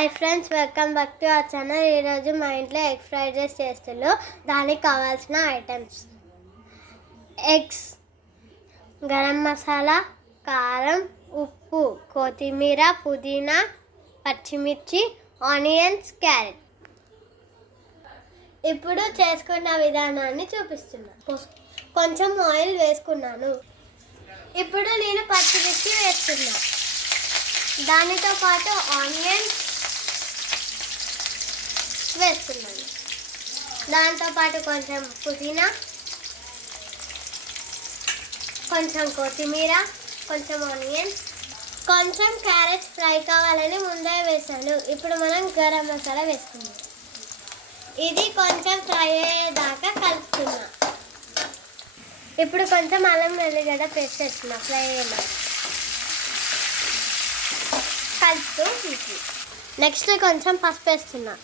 Hi friends, welcome back to our channel. ఈరోజు మా ఇంట్లో ఎగ్ ఫ్రైడ్ రైస్ చేస్తున్నాను. దానికి కావాల్సిన ఐటమ్స్: ఎగ్స్, గరం మసాలా, కారం, ఉప్పు, కొత్తిమీర, పుదీనా, పచ్చిమిర్చి, ఆనియన్స్, క్యారెట్. ఇప్పుడు చేసుకున్న విధానాన్ని చూపిస్తున్నాను. కొంచెం ఆయిల్ వేసుకున్నాను. ఇప్పుడు నేను పచ్చిమిర్చి వేస్తున్నాను. దానితో పాటు ఆనియన్స్ వేస్తున్నాను. దాంతోపాటు కొంచెం పుదీనా, కొంచెం కొత్తిమీర, కొంచెం ఆనియన్స్, కొంచెం క్యారెట్స్ ఫ్రై కావాలని ముందే వేసాను. ఇప్పుడు మనం గరం మసాలా వేసుకుందాం. ఇది కొంచెం ఫ్రై అయ్యేదాకా కలుపుతున్నా. ఇప్పుడు కొంచెం అల్లం వెల్లిగడ్డ పేస్ట్ వేస్తున్నా. ఫ్రై అయ్యేలా కలుపుతూ నెక్స్ట్ కొంచెం పసుపు వేస్తున్నా.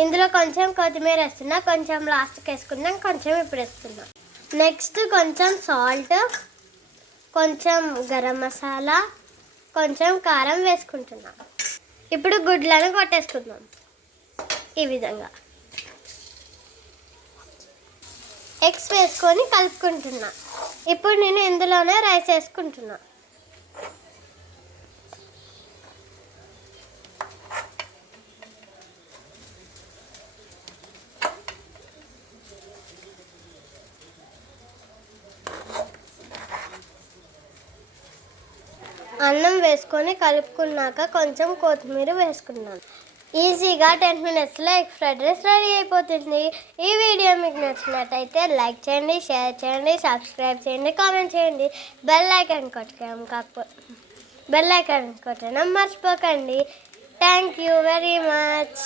ఇందులో కొంచెం కొత్తిమీర వేస్తున్నా. కొంచెం లాస్ట్కి వేసుకుందాం. కొంచెం ఇప్పుడు వేస్తున్నా. నెక్స్ట్ కొంచెం సాల్ట్, కొంచెం గరం మసాలా, కొంచెం కారం వేసుకుంటున్నా. ఇప్పుడు గుడ్లను కొట్టేసుకుందాం. ఈ విధంగా ఎగ్స్ వేసుకొని కలుపుకుంటున్నా. ఇప్పుడు నేను ఇందులోనే రైస్ వేసుకుంటున్నా. అన్నం వేసుకొని కలుపుకున్నాక కొంచెం కొత్తిమీర వేసుకున్నాను. ఈజీగా 10 minutesలో ఎగ్ ఫ్రైడ్ రైస్ రెడీ అయిపోతుంది. ఈ వీడియో మీకు నచ్చినట్టయితే లైక్ చేయండి, షేర్ చేయండి, సబ్స్క్రైబ్ చేయండి, కామెంట్ చేయండి. బెల్ ఐకాన్ కొట్టడం మర్చిపోకండి. Thank you very much.